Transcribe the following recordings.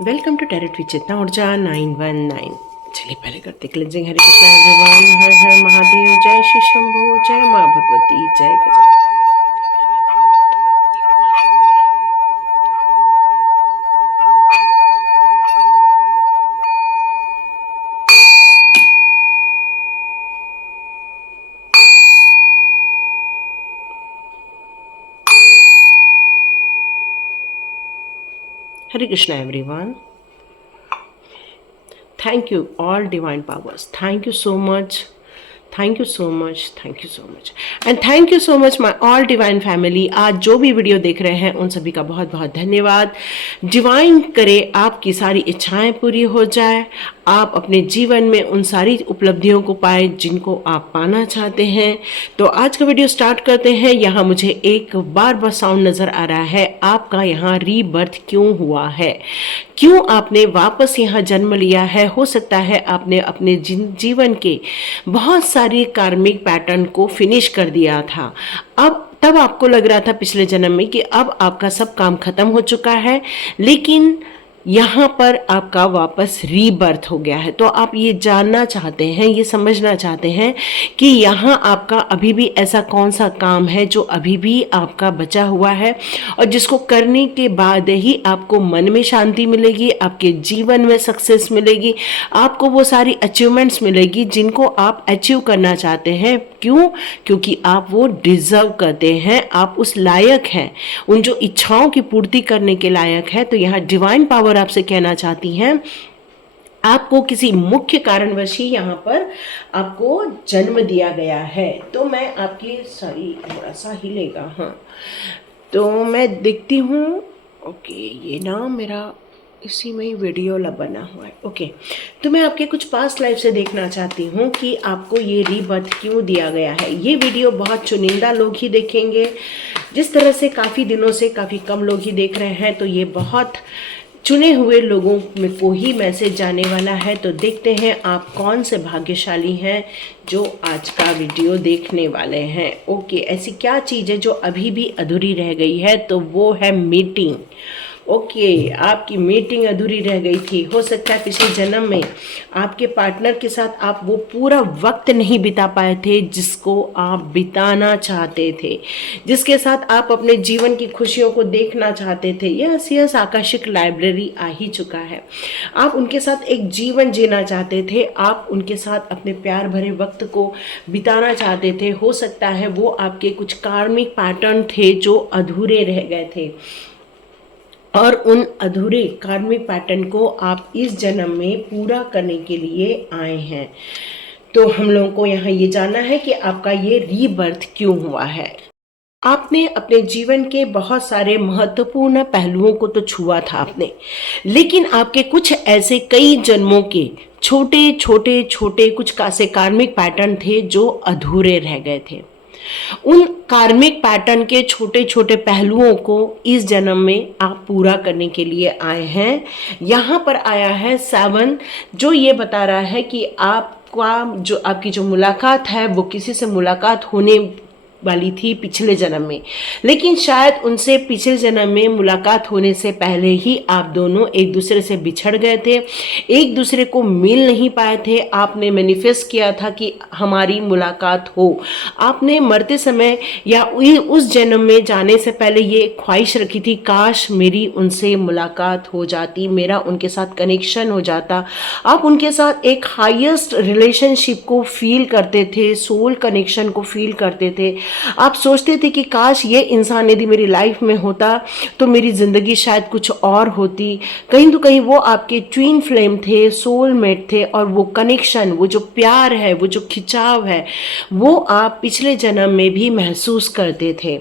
Welcome to tarot with Chetna Urja 919। चलिए पहले करते क्लेंजिंग। हरे कृष्णा एवरीवन, हर हर महादेव, जय श्री शंभू, जय माँ भगवती, जय Gaja. Hare Krishna everyone, thank you all divine powers, thank you so much, thank you so much, thank you so much and thank you so much my all divine family. आज जो भी वीडियो देख रहे हैं उन सभी का बहुत बहुत धन्यवाद। डिवाइन करे आपकी सारी इच्छाएं पूरी हो जाए, आप अपने जीवन में उन सारी उपलब्धियों को पाए जिनको आप पाना चाहते हैं। तो आज का वीडियो स्टार्ट करते हैं। यहाँ मुझे एक बार बार साउंड नज़र आ रहा है, आपका यहाँ रीबर्थ क्यों हुआ है, क्यों आपने वापस यहाँ जन्म लिया है। हो सकता है आपने अपने जीवन के बहुत सारी कार्मिक पैटर्न को फिनिश कर दिया था। अब तब आपको लग रहा था पिछले जन्म में कि अब आपका सब काम खत्म हो चुका है, लेकिन यहाँ पर आपका वापस रीबर्थ हो गया है। तो आप ये जानना चाहते हैं, ये समझना चाहते हैं कि यहाँ आपका अभी भी ऐसा कौन सा काम है जो अभी भी आपका बचा हुआ है और जिसको करने के बाद ही आपको मन में शांति मिलेगी, आपके जीवन में सक्सेस मिलेगी, आपको वो सारी अचीवमेंट्स मिलेगी जिनको आप अचीव करना चाहते हैं। क्यों? क्योंकि आप वो डिजर्व करते हैं, आप उस लायक हैं, उन जो इच्छाओं की पूर्ति करने के लायक है। तो यहाँ डिवाइन पावर आपसे कहना चाहती हैं, आपको किसी मुख्य कारणवश ही यहाँ पर आपको जन्म दिया गया है। तो मैं आपकी सॉरी थोड़ा सा हिलेगा, हाँ, तो मैं देखती हूँ। ओके, ये ना मेरा इसी में ही वीडियो बना हुआ है। ओके, तो मैं आपके कुछ पास्ट लाइफ से देखना चाहती हूँ कि आपको ये रीबर्थ क्यों दिया गया है। ये वीडियो बहुत चुनिंदा लोग ही देखेंगे, जिस तरह से काफ़ी दिनों से काफ़ी कम लोग ही देख रहे हैं। तो ये बहुत चुने हुए लोगों में को ही मैसेज जाने वाला है। तो देखते हैं आप कौन से भाग्यशाली हैं जो आज का वीडियो देखने वाले हैं। ओके, ऐसी क्या चीज़ है जो अभी भी अधूरी रह गई है? तो वो है मीटिंग। ओके, आपकी मीटिंग अधूरी रह गई थी। हो सकता है पिछले जन्म में आपके पार्टनर के साथ आप वो पूरा वक्त नहीं बिता पाए थे जिसको आप बिताना चाहते थे, जिसके साथ आप अपने जीवन की खुशियों को देखना चाहते थे। यस, आकर्षक लाइब्रेरी आ ही चुका है। आप उनके साथ एक जीवन जीना चाहते थे, आप उनके साथ अपने प्यार भरे वक्त को बिताना चाहते थे। हो सकता है वो आपके कुछ कार्मिक पैटर्न थे जो अधूरे रह गए थे, और उन अधूरे कार्मिक पैटर्न को आप इस जन्म में पूरा करने के लिए आए हैं। तो हम लोगों को यहाँ ये जानना है कि आपका ये रीबर्थ क्यों हुआ है। आपने अपने जीवन के बहुत सारे महत्वपूर्ण पहलुओं को तो छुआ था आपने, लेकिन आपके कुछ ऐसे कई जन्मों के छोटे कुछ ऐसे कार्मिक पैटर्न थे जो अधूरे रह गए थे। उन कार्मिक पैटर्न के छोटे छोटे पहलुओं को इस जन्म में आप पूरा करने के लिए आए हैं। यहाँ पर आया है 7, जो ये बता रहा है कि आपकी जो मुलाकात है वो किसी से मुलाकात होने वाली थी पिछले जन्म में, लेकिन शायद उनसे पिछले जन्म में मुलाकात होने से पहले ही आप दोनों एक दूसरे से बिछड़ गए थे, एक दूसरे को मिल नहीं पाए थे। आपने मैनिफेस्ट किया था कि हमारी मुलाकात हो। आपने मरते समय या उस जन्म में जाने से पहले ये ख्वाहिश रखी थी, काश मेरी उनसे मुलाकात हो जाती, मेरा उनके साथ कनेक्शन हो जाता। आप उनके साथ एक हाईएस्ट रिलेशनशिप को फील करते थे, सोल कनेक्शन को फील करते थे। आप सोचते थे कि काश ये इंसान यदि मेरी लाइफ में होता तो मेरी ज़िंदगी शायद कुछ और होती। कहीं तो कहीं वो आपके ट्विन फ्लेम थे, सोलमेट थे, और वो कनेक्शन, वो जो प्यार है, वो जो खिंचाव है, वो आप पिछले जन्म में भी महसूस करते थे।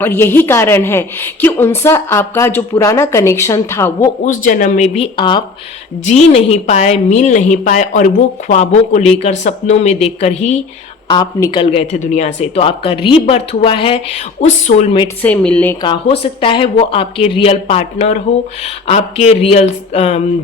और यही कारण है कि उनसा आपका जो पुराना कनेक्शन था वो उस जन्म में भी आप जी नहीं पाए, मिल नहीं पाए, और वो ख्वाबों को लेकर सपनों में देखकर ही आप निकल गए थे दुनिया से। तो आपका रीबर्थ हुआ है उस सोलमेट से मिलने का। हो सकता है वो आपके रियल पार्टनर हो, आपके रियल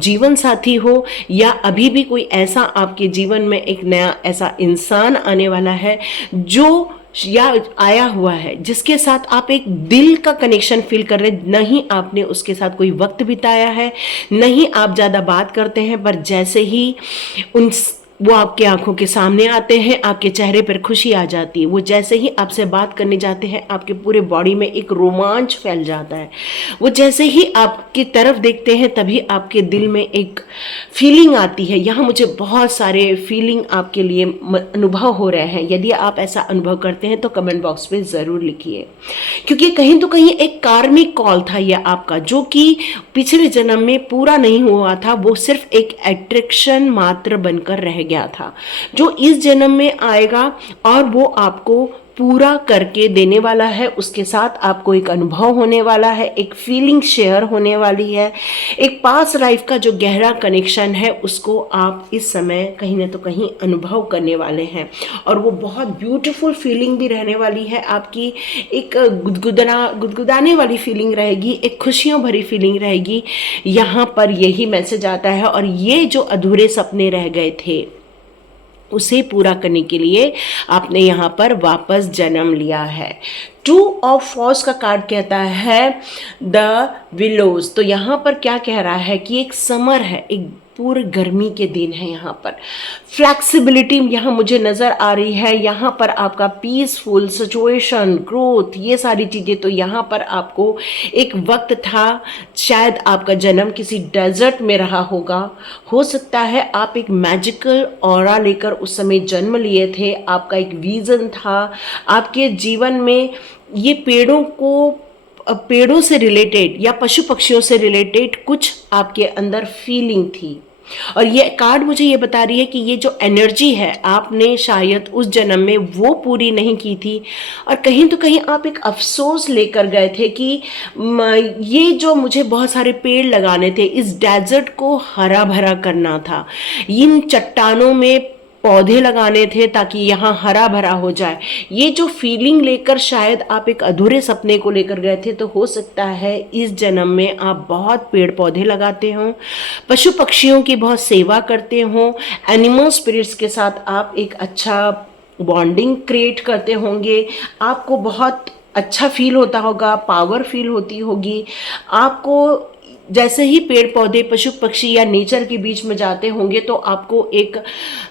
जीवन साथी हो, या अभी भी कोई ऐसा आपके जीवन में एक नया ऐसा इंसान आने वाला है जो या आया हुआ है, जिसके साथ आप एक दिल का कनेक्शन फील कर रहे, नहीं आपने उसके साथ कोई वक्त बिताया है, नहीं आप ज़्यादा बात करते हैं, पर जैसे ही उन वो आपके आंखों के सामने आते हैं, आपके चेहरे पर खुशी आ जाती है। वो जैसे ही आपसे बात करने जाते हैं, आपके पूरे बॉडी में एक रोमांच फैल जाता है। वो जैसे ही आपकी तरफ देखते हैं, तभी आपके दिल में एक फीलिंग आती है। यहाँ मुझे बहुत सारे फीलिंग आपके लिए अनुभव हो रहे हैं। यदि आप ऐसा अनुभव करते हैं तो कमेंट बॉक्स में ज़रूर लिखिए, क्योंकि कहीं तो कहीं एक कार्मिक कॉल था यह आपका, जो कि पिछले जन्म में पूरा नहीं हुआ था। वो सिर्फ एक अट्रैक्शन मात्र बनकर रह गया था, जो इस जन्म में आएगा और वो आपको पूरा करके देने वाला है। उसके साथ आपको एक अनुभव होने वाला है, एक फीलिंग शेयर होने वाली है, एक पास लाइफ का जो गहरा कनेक्शन है उसको आप इस समय कहीं ना तो कहीं अनुभव करने वाले हैं। और वो बहुत ब्यूटीफुल फीलिंग भी रहने वाली है आपकी, एक गुदगुदाने वाली फीलिंग रहेगी, एक खुशियों भरी फीलिंग रहेगी। यहाँ पर यही मैसेज आता है। और ये जो अधूरे सपने रह गए थे, उसे पूरा करने के लिए आपने यहाँ पर वापस जन्म लिया है। 2 ऑफ वॉन्ड्स का कार्ड कहता है द विलोज। तो यहाँ पर क्या कह रहा है कि एक समर है, एक पूरे गर्मी के दिन है। यहाँ पर फ्लैक्सिबिलिटी यहाँ मुझे नज़र आ रही है। यहाँ पर आपका पीसफुल सिचुएशन, ग्रोथ, ये सारी चीज़ें। तो यहाँ पर आपको एक वक्त था, शायद आपका जन्म किसी डेजर्ट में रहा होगा। हो सकता है आप एक मैजिकल ऑरा लेकर उस समय जन्म लिए थे। आपका एक विजन था आपके जीवन में। ये पेड़ों से रिलेटेड या पशु पक्षियों से रिलेटेड कुछ आपके अंदर फीलिंग थी। और ये कार्ड मुझे ये बता रही है कि ये जो एनर्जी है, आपने शायद उस जन्म में वो पूरी नहीं की थी। और कहीं तो कहीं आप एक अफसोस लेकर गए थे कि ये जो मुझे बहुत सारे पेड़ लगाने थे, इस डेजर्ट को हरा भरा करना था, इन चट्टानों में पौधे लगाने थे ताकि यहाँ हरा भरा हो जाए। ये जो फीलिंग लेकर शायद आप एक अधूरे सपने को लेकर गए थे। तो हो सकता है इस जन्म में आप बहुत पेड़ पौधे लगाते हों, पशु पक्षियों की बहुत सेवा करते हों, एनिमल स्पिरिट्स के साथ आप एक अच्छा बॉन्डिंग क्रिएट करते होंगे। आपको बहुत अच्छा फील होता होगा, पावर फील होती होगी आपको। जैसे ही पेड़ पौधे, पशु पक्षी या नेचर के बीच में जाते होंगे तो आपको एक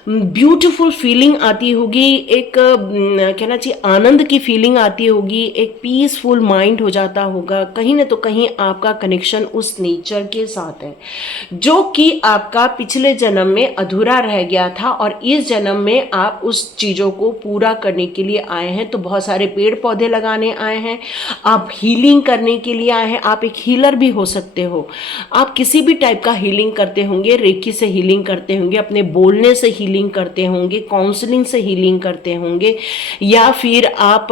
ब्यूटीफुल फीलिंग आती होगी, एक कहना चाहिए आनंद की फीलिंग आती होगी, एक पीसफुल माइंड हो जाता होगा। कहीं ना तो कहीं आपका कनेक्शन उस नेचर के साथ है, जो कि आपका पिछले जन्म में अधूरा रह गया था। और इस जन्म में आप उस चीज़ों को पूरा करने के लिए आए हैं। तो बहुत सारे पेड़ पौधे लगाने आए हैं, आप हीलिंग करने के लिए आए हैं। आप एक हीलर भी हो सकते हो, आप किसी भी टाइप का हीलिंग करते होंगे, रेकी से हीलिंग करते होंगे, अपने बोलने से हीलिंग करते होंगे, काउंसलिंग से हीलिंग करते होंगे, या फिर आप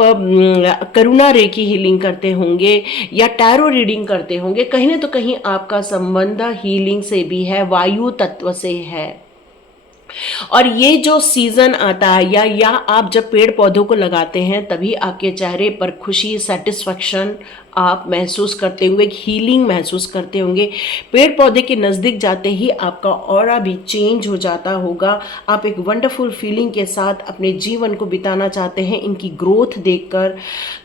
करुणा रेकी हीलिंग करते होंगे, या टैरो रीडिंग करते होंगे। कहीं ना तो कहीं आपका संबंध हीलिंग से भी है, वायु तत्व से है। और ये जो सीजन आता है या आप जब पेड़ पौधों को लगाते हैं, तभी आपके चेहरे पर खुशी, सेटिस्फैक्शन आप महसूस करते होंगे, एक हीलिंग महसूस करते होंगे। पेड़ पौधे के नज़दीक जाते ही आपका ऑरा भी चेंज हो जाता होगा। आप एक वंडरफुल फीलिंग के साथ अपने जीवन को बिताना चाहते हैं, इनकी ग्रोथ देखकर।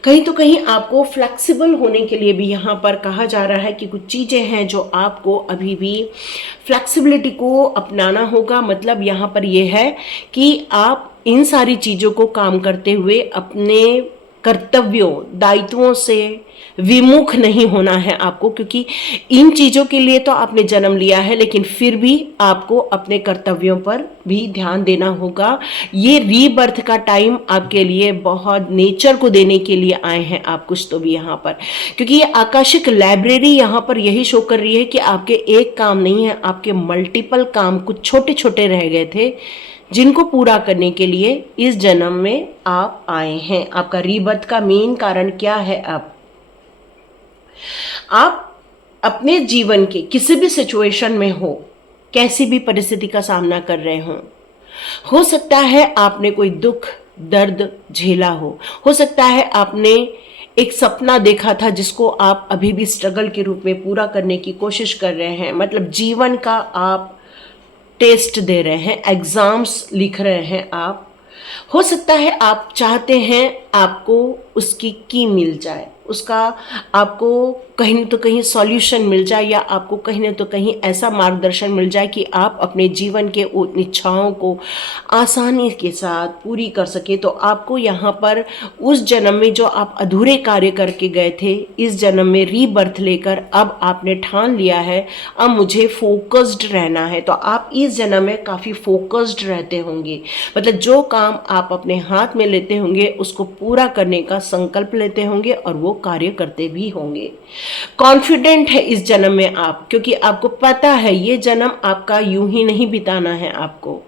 कहीं तो कहीं आपको फ्लेक्सिबल होने के लिए भी यहाँ पर कहा जा रहा है कि कुछ चीज़ें हैं जो आपको अभी भी फ्लेक्सिबिलिटी को अपनाना होगा। मतलब यहाँ पर यह है कि आप इन सारी चीज़ों को काम करते हुए अपने कर्तव्यों, दायित्वों से विमुख नहीं होना है आपको, क्योंकि इन चीज़ों के लिए तो आपने जन्म लिया है, लेकिन फिर भी आपको अपने कर्तव्यों पर भी ध्यान देना होगा। ये रीबर्थ का टाइम आपके लिए बहुत नेचर को देने के लिए आए हैं आप कुछ तो भी यहाँ पर, क्योंकि ये आकाशिक लाइब्रेरी यहाँ पर यही शो कर रही है कि आपके एक काम नहीं है, आपके मल्टीपल काम कुछ छोटे छोटे रह गए थे, जिनको पूरा करने के लिए इस जन्म में आप आए हैं। आपका रीबर्थ का मेन कारण क्या है? आप अपने जीवन के किसी भी सिचुएशन में हो, कैसी भी परिस्थिति का सामना कर रहे हो सकता है आपने कोई दुख दर्द झेला हो सकता है आपने एक सपना देखा था जिसको आप अभी भी स्ट्रगल के रूप में पूरा करने की कोशिश कर रहे हैं। मतलब जीवन का आप टेस्ट दे रहे हैं, एग्जाम्स लिख रहे हैं आप, हो सकता है आप चाहते हैं आपको उसकी की मिल जाए, उसका आपको कहीं न तो कहीं सॉल्यूशन मिल जाए, या आपको कहीं न तो कहीं ऐसा मार्गदर्शन मिल जाए कि आप अपने जीवन के उन इच्छाओं को आसानी के साथ पूरी कर सकें। तो आपको यहाँ पर उस जन्म में जो आप अधूरे कार्य करके गए थे, इस जन्म में रीबर्थ लेकर अब आपने ठान लिया है अब मुझे फोकस्ड रहना है। तो आप इस जन्म में काफ़ी फोकस्ड रहते होंगे, मतलब जो काम आप अपने हाथ में लेते होंगे उसको पूरा करने का संकल्प लेते होंगे और वो कार्य करते भी होंगे। कॉन्फिडेंट है इस जन्म में आप, क्योंकि आपको पता है ये जन्म आपका यूं ही नहीं बिताना है, आपको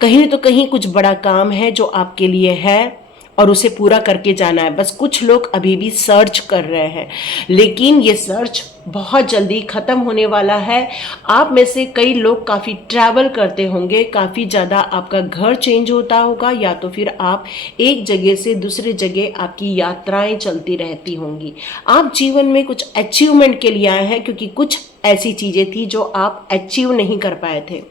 कहीं तो कहीं कुछ बड़ा काम है जो आपके लिए है और उसे पूरा करके जाना है। बस कुछ लोग अभी भी सर्च कर रहे हैं, लेकिन ये सर्च बहुत जल्दी ख़त्म होने वाला है। आप में से कई लोग काफ़ी ट्रैवल करते होंगे, काफ़ी ज़्यादा आपका घर चेंज होता होगा, या तो फिर आप एक जगह से दूसरी जगह आपकी यात्राएं चलती रहती होंगी। आप जीवन में कुछ अचीवमेंट के लिए आए हैं, क्योंकि कुछ ऐसी चीज़ें थी जो आप अचीव नहीं कर पाए थे।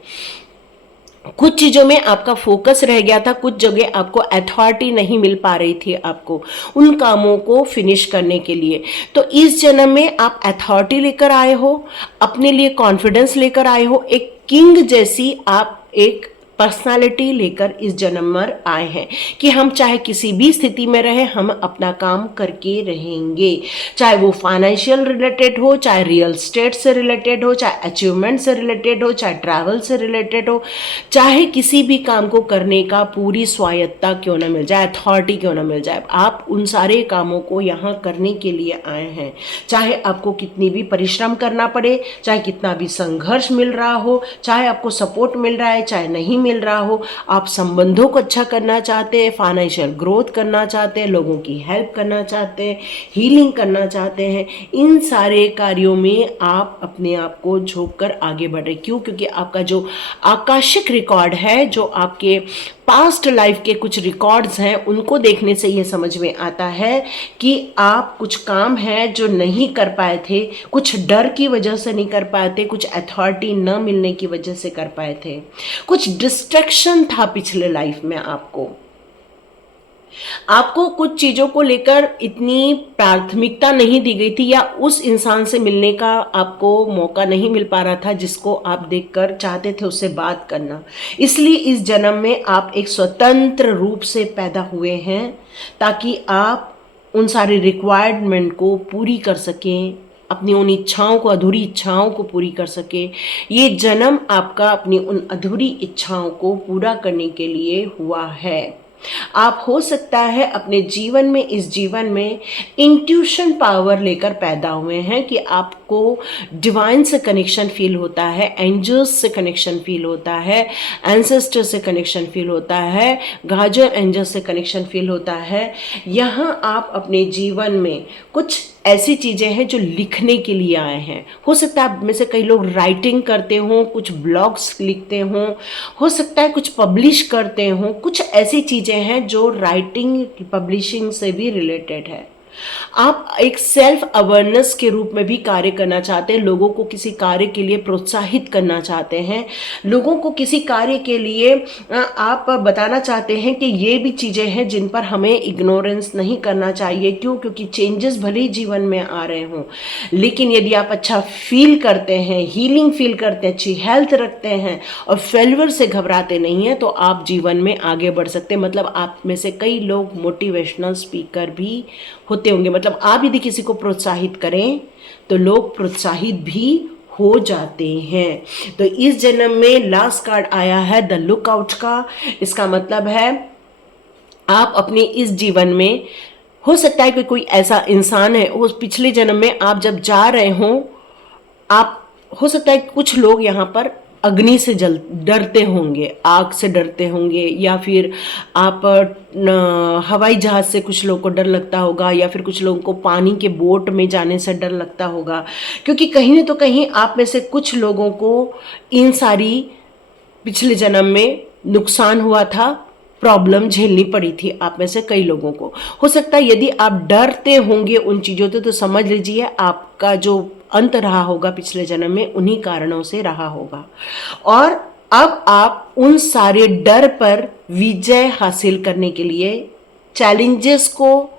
कुछ चीज़ों में आपका फोकस रह गया था, कुछ जगह आपको अथॉरिटी नहीं मिल पा रही थी आपको उन कामों को फिनिश करने के लिए। तो इस जन्म में आप अथॉरिटी लेकर आए हो, अपने लिए कॉन्फिडेंस लेकर आए हो, एक किंग जैसी आप एक पर्सनालिटी लेकर इस जन्म पर आए हैं कि हम चाहे किसी भी स्थिति में रहे हम अपना काम करके रहेंगे, चाहे वो फाइनेंशियल रिलेटेड हो, चाहे रियल स्टेट से रिलेटेड हो, चाहे अचीवमेंट से रिलेटेड हो, चाहे ट्रैवल से रिलेटेड हो, चाहे किसी भी काम को करने का पूरी स्वायत्ता क्यों ना मिल जाए, अथॉरिटी क्यों ना मिल जाए, आप उन सारे कामों को यहाँ करने के लिए आए हैं। चाहे आपको कितनी भी परिश्रम करना पड़े, चाहे कितना भी संघर्ष मिल रहा हो, चाहे आपको सपोर्ट मिल रहा है चाहे नहीं मिल रहा हो, आप संबंधों को अच्छा करना चाहते हैं, फाइनेंशियल ग्रोथ करना चाहते हैं, लोगों की हेल्प करना चाहते हैं, हीलिंग करना चाहते हैं, इन सारे कार्यों में आप अपने आप को झोंक कर आगे बढ़ रहे। क्यों? क्योंकि आपका जो आकाशिक रिकॉर्ड है, जो आपके पास्ट लाइफ के कुछ रिकॉर्ड्स हैं, उनको देखने से ये समझ में आता है कि आप कुछ काम है जो नहीं कर पाए थे, कुछ डर की वजह से नहीं कर पाए थे, कुछ अथॉरिटी न मिलने की वजह से कर पाए थे, कुछ डिस्ट्रैक्शन था पिछले लाइफ में। आपको कुछ चीज़ों को लेकर इतनी प्राथमिकता नहीं दी गई थी, या उस इंसान से मिलने का आपको मौका नहीं मिल पा रहा था जिसको आप देखकर चाहते थे उससे बात करना। इसलिए इस जन्म में आप एक स्वतंत्र रूप से पैदा हुए हैं ताकि आप उन सारे रिक्वायरमेंट को पूरी कर सकें, अपनी उन इच्छाओं को, अधूरी इच्छाओं को पूरी कर सके। ये जन्म आपका अपनी उन अधूरी इच्छाओं को पूरा करने के लिए हुआ है। आप हो सकता है अपने जीवन में, इस जीवन में इंट्यूशन पावर लेकर पैदा हुए हैं कि आपको डिवाइन से कनेक्शन फील होता है, एंजल्स से कनेक्शन फील होता है, एंसेस्टर से कनेक्शन फील होता है, गार्जियन एंजल से कनेक्शन फील होता है। यहाँ आप अपने जीवन में कुछ ऐसी चीज़ें हैं जो लिखने के लिए आए हैं। हो सकता है आप में से कई लोग राइटिंग करते हों, कुछ ब्लॉग्स लिखते हों, हो सकता है कुछ पब्लिश करते हों, कुछ ऐसी चीज़ें हैं जो राइटिंग पब्लिशिंग से भी रिलेटेड है। आप एक सेल्फ अवेयरनेस के रूप में भी कार्य करना चाहते हैं, लोगों को किसी कार्य के लिए प्रोत्साहित करना चाहते हैं, लोगों को किसी कार्य के लिए आप बताना चाहते हैं कि ये भी चीज़ें हैं जिन पर हमें इग्नोरेंस नहीं करना चाहिए। क्यों? क्योंकि चेंजेस भले ही जीवन में आ रहे हों, लेकिन यदि आप अच्छा फील करते हैं, हीलिंग फील करते हैं, अच्छी हेल्थ रखते हैं और फेल्यूर से घबराते नहीं हैं, तो आप जीवन में आगे बढ़ सकते हैं। मतलब आप में से कई लोग मोटिवेशनल स्पीकर भी होते होंगे। मतलब आप यदि किसी को प्रोत्साहित करें तो लोग प्रोत्साहित भी हो जाते हैं। तो इस जन्म में लास्ट कार्ड आया है द लुकआउट का। इसका मतलब है आप अपने इस जीवन में, हो सकता है कि कोई ऐसा इंसान है उस पिछले जन्म में आप जब जा रहे हों, आप हो सकता है कुछ लोग यहाँ पर अग्नि से डरते होंगे, आग से डरते होंगे, या फिर आप हवाई जहाज़ से कुछ लोगों को डर लगता होगा, या फिर कुछ लोगों को पानी के बोट में जाने से डर लगता होगा। क्योंकि कहीं न तो कहीं आप में से कुछ लोगों को इन सारी पिछले जन्म में नुकसान हुआ था, प्रॉब्लम झेलनी पड़ी थी आप में से कई लोगों को। हो सकता है यदि आप डरते होंगे उन चीज़ों से, तो समझ लीजिए आपका जो अंत रहा होगा पिछले जन्म में उन्हीं कारणों से रहा होगा। और अब आप उन सारे डर पर विजय हासिल करने के लिए, चैलेंजेस को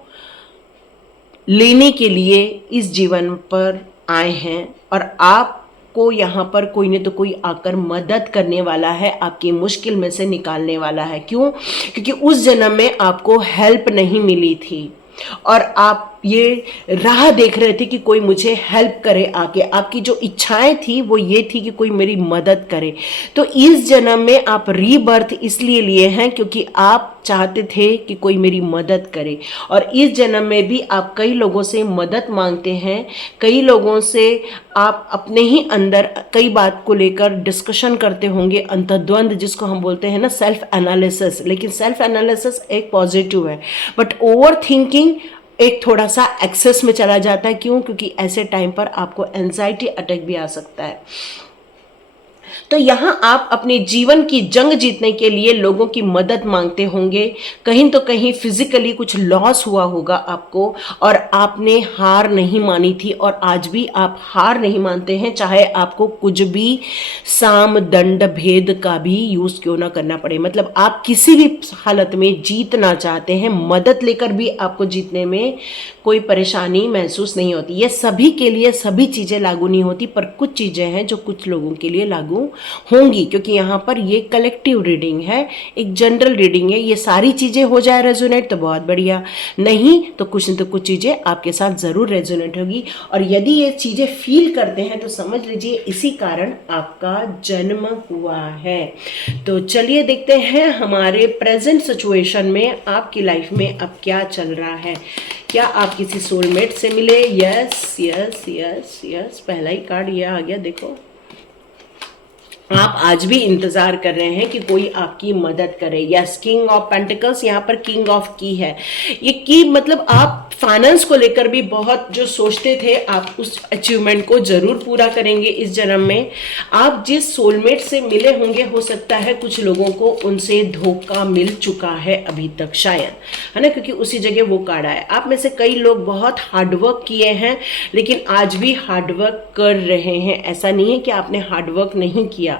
लेने के लिए इस जीवन पर आए हैं। और आपको यहाँ पर कोई न तो कोई आकर मदद करने वाला है, आपकी मुश्किल में से निकालने वाला है। क्यों? क्योंकि उस जन्म में आपको हेल्प नहीं मिली थी और आप ये राह देख रहे थे कि कोई मुझे हेल्प करे आके। आपकी जो इच्छाएं थी वो ये थी कि कोई मेरी मदद करे। तो इस जन्म में आप रीबर्थ इसलिए लिए हैं क्योंकि आप चाहते थे कि कोई मेरी मदद करे। और इस जन्म में भी आप कई लोगों से मदद मांगते हैं, कई लोगों से आप अपने ही अंदर कई बात को लेकर डिस्कशन करते होंगे, अंतर्द्वंद जिसको हम बोलते हैं ना, सेल्फ एनालिसिस। लेकिन सेल्फ एनालिसिस एक पॉजिटिव है, बट ओवर थिंकिंग एक थोड़ा सा एक्सेस में चला जाता है। क्यों? क्योंकि ऐसे टाइम पर आपको एंजाइटी अटैक भी आ सकता है। तो यहाँ आप अपने जीवन की जंग जीतने के लिए लोगों की मदद मांगते होंगे। कहीं तो कहीं फिजिकली कुछ लॉस हुआ होगा आपको और आपने हार नहीं मानी थी, और आज भी आप हार नहीं मानते हैं, चाहे आपको कुछ भी साम दंड भेद का भी यूज क्यों ना करना पड़े। मतलब आप किसी भी हालत में जीतना चाहते हैं, मदद लेकर भी आपको जीतने में कोई परेशानी महसूस नहीं होती। ये सभी के लिए सभी चीज़ें लागू नहीं होती, पर कुछ चीज़ें हैं जो कुछ लोगों के लिए लागू होंगी, क्योंकि यहाँ पर ये कलेक्टिव रीडिंग है, एक जनरल रीडिंग है। ये सारी चीज़ें हो जाए रेजोनेट तो बहुत बढ़िया, नहीं तो कुछ न तो कुछ चीज़ें आपके साथ ज़रूर रेजोनेट होगी। और यदि ये चीज़ें फील करते हैं तो समझ लीजिए इसी कारण आपका जन्म हुआ है। तो चलिए देखते हैं हमारे प्रेजेंट सिचुएशन में आपकी लाइफ में अब क्या चल रहा है। क्या आप किसी सोलमेट से मिले? यस यस यस यस, पहला ही कार्ड ये आ गया। देखो, आप आज भी इंतजार कर रहे हैं कि कोई आपकी मदद करे। यस, किंग ऑफ पेंटिकल्स, यहाँ पर किंग ऑफ की है। ये की मतलब आप फाइनेंस को लेकर भी बहुत जो सोचते थे, आप उस अचीवमेंट को जरूर पूरा करेंगे इस जन्म में। आप जिस सोलमेट से मिले होंगे, हो सकता है कुछ लोगों को उनसे धोखा मिल चुका है अभी तक, शायद, है ना, क्योंकि उसी जगह वो कार्ड आया। आप में से कई लोग बहुत हार्डवर्क किए हैं, लेकिन आज भी हार्डवर्क कर रहे हैं। ऐसा नहीं है कि आपने हार्डवर्क नहीं किया,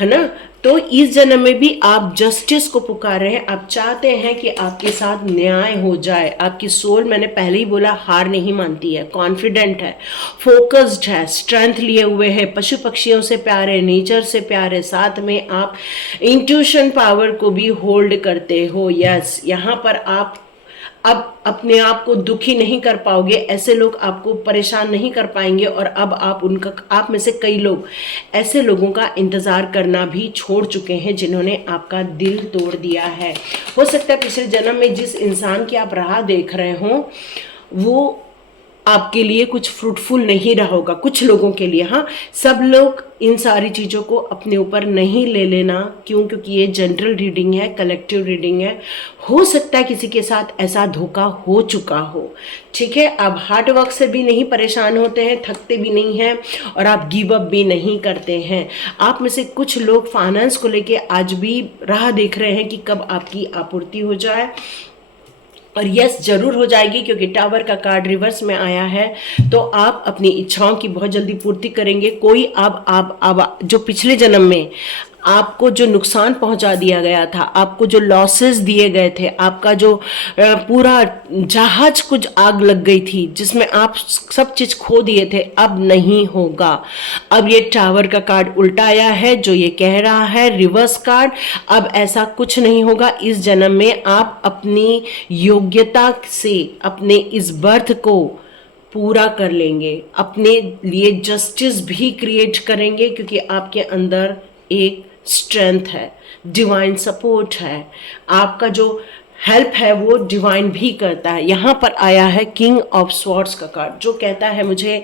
है ना। तो इस जन्म में भी आप जस्टिस को पुकार रहे हैं। आप चाहते हैं कि आपके साथ न्याय हो जाए। आपकी सोल, मैंने पहले ही बोला, हार नहीं मानती है, कॉन्फिडेंट है, फोकस्ड है, स्ट्रेंथ लिए हुए है, पशु पक्षियों से प्यार है, नेचर से प्यार है, साथ में आप इंट्यूशन पावर को भी होल्ड करते हो। यस, यहाँ पर आप अब अपने आप को दुखी नहीं कर पाओगे, ऐसे लोग आपको परेशान नहीं कर पाएंगे। और अब आप में से कई लोग ऐसे लोगों का इंतज़ार करना भी छोड़ चुके हैं जिन्होंने आपका दिल तोड़ दिया है। हो सकता है पिछले जन्म में जिस इंसान की आप राह देख रहे हो वो आपके लिए कुछ फ्रूटफुल नहीं रहा होगा, कुछ लोगों के लिए। हाँ, सब लोग इन सारी चीज़ों को अपने ऊपर नहीं ले लेना। क्यों? क्योंकि ये जनरल रीडिंग है, कलेक्टिव रीडिंग है। हो सकता है किसी के साथ ऐसा धोखा हो चुका हो, ठीक है। आप हार्ड वर्क से भी नहीं परेशान होते हैं, थकते भी नहीं हैं, और आप गिव अप भी नहीं करते हैं। आप में से कुछ लोग फाइनेंस को लेके आज भी राह देख रहे हैं कि कब आपकी आपूर्ति हो जाए, और यस, जरूर हो जाएगी, क्योंकि टावर का कार्ड रिवर्स में आया है। तो आप अपनी इच्छाओं की बहुत जल्दी पूर्ति करेंगे। कोई अब जो पिछले जन्म में आपको जो नुकसान पहुंचा दिया गया था, आपको जो लॉसेस दिए गए थे, आपका जो पूरा जहाज कुछ आग लग गई थी जिसमें आप सब चीज खो दिए थे, अब नहीं होगा। अब ये टावर का कार्ड उल्टा आया है जो ये कह रहा है, रिवर्स कार्ड, अब ऐसा कुछ नहीं होगा। इस जन्म में आप अपनी योग्यता से अपने इस बर्थ को पूरा कर लेंगे, अपने लिए जस्टिस भी क्रिएट करेंगे, क्योंकि आपके अंदर एक स्ट्रेंथ है, डिवाइन सपोर्ट है। आपका जो हेल्प है वो डिवाइन भी करता है। यहाँ पर आया है किंग ऑफ स्वॉर्ड्स का कार्ड, जो कहता है मुझे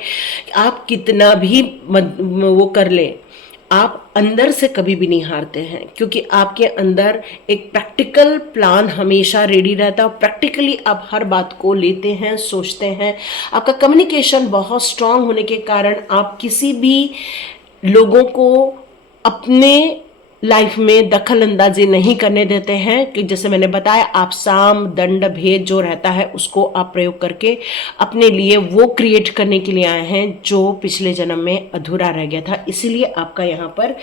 आप कितना भी वो कर ले, आप अंदर से कभी भी नहीं हारते हैं, क्योंकि आपके अंदर एक प्रैक्टिकल प्लान हमेशा रेडी रहता है। प्रैक्टिकली आप हर बात को लेते हैं, सोचते हैं। आपका कम्युनिकेशन बहुत स्ट्रांग होने के कारण आप किसी भी लोगों को अपने लाइफ में दखल अंदाजी नहीं करने देते हैं कि जैसे मैंने बताया, आप साम दंड भेद जो रहता है उसको आप प्रयोग करके अपने लिए वो क्रिएट करने के लिए आए हैं जो पिछले जन्म में अधूरा रह गया था, इसीलिए आपका यहाँ पर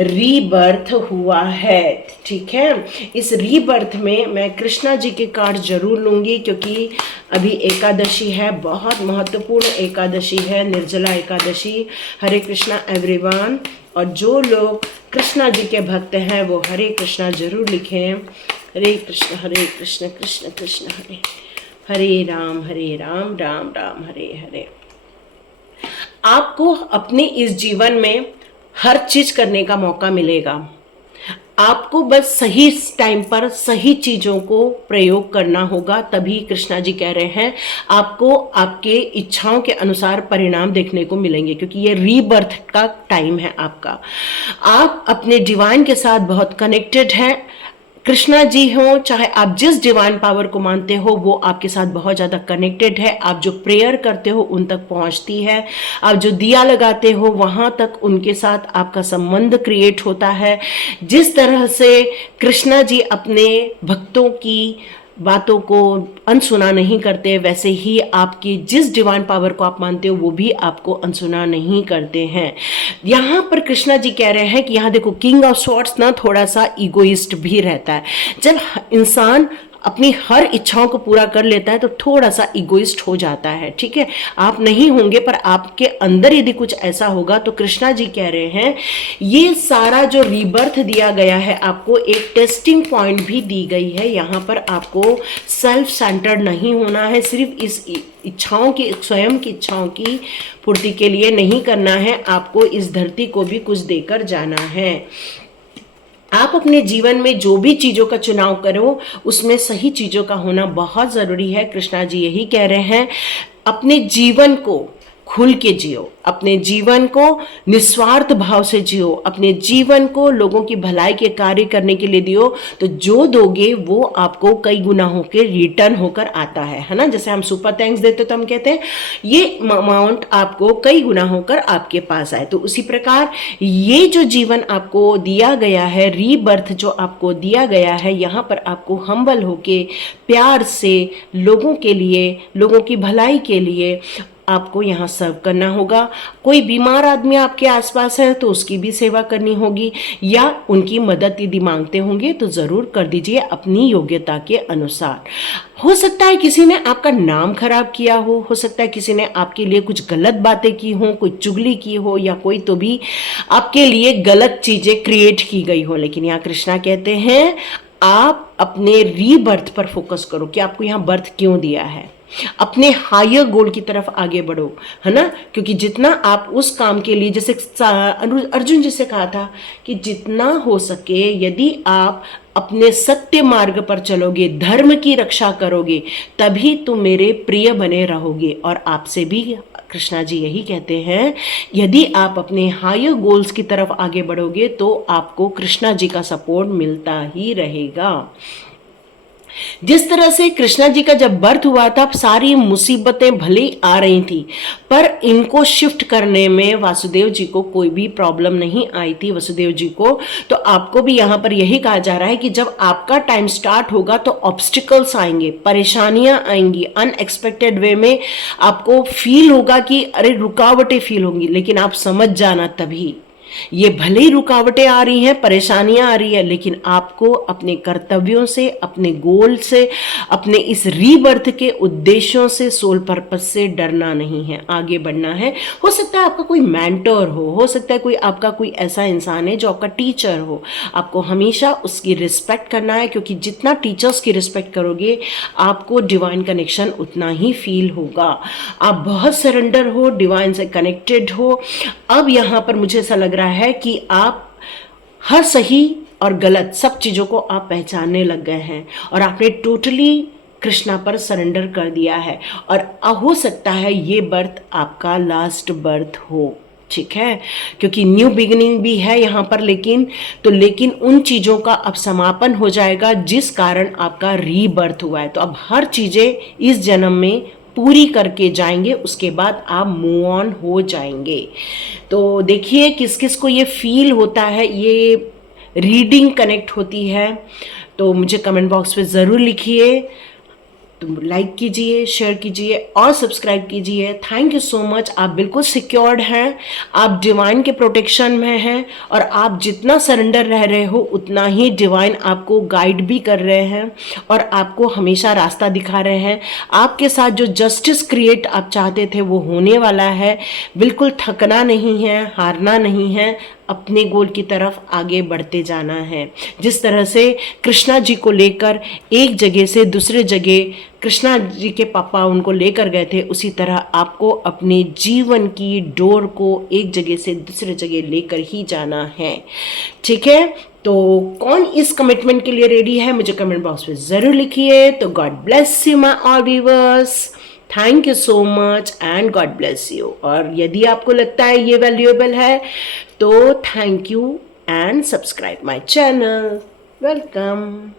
रीबर्थ हुआ है। ठीक है, इस रीबर्थ में मैं कृष्णा जी के कार्ड जरूर लूंगी, क्योंकि अभी एकादशी है, बहुत महत्वपूर्ण एकादशी है, निर्जला एकादशी। हरे कृष्णा एवरीवन। और जो लोग कृष्णा जी के भक्त हैं वो हरे कृष्णा जरूर लिखें। हरे कृष्ण कृष्ण कृष्ण हरे, हरे राम राम राम हरे हरे। आपको अपने इस जीवन में हर चीज करने का मौका मिलेगा, आपको बस सही टाइम पर सही चीजों को प्रयोग करना होगा, तभी कृष्णा जी कह रहे हैं आपको आपके इच्छाओं के अनुसार परिणाम देखने को मिलेंगे, क्योंकि ये रीबर्थ का टाइम है आपका। आप अपने डिवाइन के साथ बहुत कनेक्टेड हैं। कृष्णा जी हो, चाहे आप जिस डिवाइन पावर को मानते हो, वो आपके साथ बहुत ज़्यादा कनेक्टेड है। आप जो प्रेयर करते हो उन तक पहुंचती है, आप जो दिया लगाते हो वहां तक उनके साथ आपका संबंध क्रिएट होता है। जिस तरह से कृष्णा जी अपने भक्तों की बातों को अनसुना नहीं करते, वैसे ही आपकी जिस डिवाइन पावर को आप मानते हो वो भी आपको अनसुना नहीं करते हैं। यहाँ पर कृष्णा जी कह रहे हैं कि यहाँ देखो, किंग ऑफ स्वॉर्ड्स ना थोड़ा सा इगोइस्ट भी रहता है। जब इंसान अपनी हर इच्छाओं को पूरा कर लेता है तो थोड़ा सा इगोइस्ट हो जाता है। ठीक है, आप नहीं होंगे पर आपके अंदर यदि कुछ ऐसा होगा तो कृष्णा जी कह रहे हैं ये सारा जो रीबर्थ दिया गया है आपको एक टेस्टिंग पॉइंट भी दी गई है। यहाँ पर आपको सेल्फ सेंटर्ड नहीं होना है, सिर्फ इस इच्छाओं की, स्वयं की इच्छाओं की पूर्ति के लिए नहीं करना है, आपको इस धरती को भी कुछ देकर जाना है। आप अपने जीवन में जो भी चीज़ों का चुनाव करो उसमें सही चीज़ों का होना बहुत ज़रूरी है। कृष्णा जी यही कह रहे हैं, अपने जीवन को खुल के जियो, अपने जीवन को निस्वार्थ भाव से जियो, अपने जीवन को लोगों की भलाई के कार्य करने के लिए दियो, तो जो दोगे वो आपको कई गुना होकर रिटर्न होकर आता है ना। जैसे हम सुपर थैंक्स देते तो हम कहते हैं ये अमाउंट आपको कई गुना होकर आपके पास आए, तो उसी प्रकार ये जो जीवन आपको दिया गया है, रीबर्थ जो आपको दिया गया है, यहाँ पर आपको हम्बल होके प्यार से लोगों के लिए, लोगों की भलाई के लिए आपको यहाँ सर्व करना होगा। कोई बीमार आदमी आपके आसपास है तो उसकी भी सेवा करनी होगी, या उनकी मदद यदि मांगते होंगे तो ज़रूर कर दीजिए अपनी योग्यता के अनुसार। हो सकता है किसी ने आपका नाम खराब किया हो सकता है किसी ने आपके लिए कुछ गलत बातें की हो, कोई चुगली की हो, या कोई तो भी आपके लिए गलत चीज़ें क्रिएट की गई हो। लेकिन यहाँ कृष्णा कहते हैं आप अपने रीबर्थ पर फोकस करो कि आपको यहाँ बर्थ क्यों दिया है, अपने हायर गोल की तरफ आगे बढ़ो, है ना। क्योंकि जितना आप उस काम के लिए, जैसे अर्जुन जी से कहा था कि जितना हो सके यदि आप अपने सत्य मार्ग पर चलोगे, धर्म की रक्षा करोगे, तभी तुम मेरे प्रिय बने रहोगे। और आपसे भी कृष्णा जी यही कहते हैं, यदि आप अपने हायर गोल्स की तरफ आगे बढ़ोगे तो आपको कृष्णा जी का सपोर्ट मिलता ही रहेगा। जिस तरह से कृष्णा जी का जब बर्थ हुआ था सारी मुसीबतें भले आ रही थी, पर इनको शिफ्ट करने में वासुदेव जी को कोई भी प्रॉब्लम नहीं आई थी, वसुदेव जी को। तो आपको भी यहाँ पर यही कहा जा रहा है कि जब आपका टाइम स्टार्ट होगा तो ऑब्स्टिकल्स आएंगे, परेशानियां आएंगी, अनएक्सपेक्टेड वे में आपको फील होगा कि अरे रुकावटें फील होंगी, लेकिन आप समझ जाना तभी, ये भले ही रुकावटें आ रही हैं, परेशानियां आ रही है, लेकिन आपको अपने कर्तव्यों से, अपने गोल से, अपने इस रीबर्थ के उद्देश्यों से, सोल पर्पस से डरना नहीं है, आगे बढ़ना है। हो सकता है आपका कोई मेंटर हो सकता है कोई आपका कोई ऐसा इंसान है जो आपका टीचर हो, आपको हमेशा उसकी रिस्पेक्ट करना है, क्योंकि जितना टीचर्स की रिस्पेक्ट करोगे आपको डिवाइन कनेक्शन उतना ही फील होगा। आप बहुत सरेंडर हो, डिवाइन से कनेक्टेड हो। अब यहाँ पर मुझे ऐसा लग रहा है कि आप हर सही और गलत सब चीजों को आप पहचानने लग गए हैं और आपने टोटली कृष्णा पर सरेंडर कर दिया है। और हो सकता है ये बर्थ आपका लास्ट बर्थ हो, ठीक है, क्योंकि न्यू बिगिनिंग भी है यहाँ पर, लेकिन उन चीज़ों का अब समापन हो जाएगा जिस कारण आपका रीबर्थ हुआ है। तो अब हर चीज़ें इस जन्म में पूरी करके जाएंगे, उसके बाद आप मूव ऑन हो जाएंगे। तो देखिए किस किस को ये फील होता है, ये रीडिंग कनेक्ट होती है तो मुझे कमेंट बॉक्स में ज़रूर लिखिए। तो लाइक कीजिए, शेयर कीजिए और सब्सक्राइब कीजिए। Thank you so much. आप बिल्कुल सिक्योर्ड हैं, आप डिवाइन के प्रोटेक्शन में हैं और आप जितना सरेंडर रह रहे हो उतना ही डिवाइन आपको गाइड भी कर रहे हैं और आपको हमेशा रास्ता दिखा रहे हैं। आपके साथ जो जस्टिस क्रिएट आप चाहते थे वो होने वाला है। बिल्कुल थकना नहीं है, हारना नहीं है, अपने गोल की तरफ आगे बढ़ते जाना है। जिस तरह से कृष्णा जी को लेकर एक जगह से दूसरे जगह कृष्णा जी के पापा उनको लेकर गए थे, उसी तरह आपको अपने जीवन की डोर को एक जगह से दूसरे जगह लेकर ही जाना है। ठीक है, तो कौन इस कमिटमेंट के लिए रेडी है मुझे कमेंट बॉक्स में ज़रूर लिखिए। तो God bless you my all viewers, thank you so much and God bless you. और यदि आपको लगता है ये वैल्यूएबल है तो thank you and subscribe my channel. Welcome.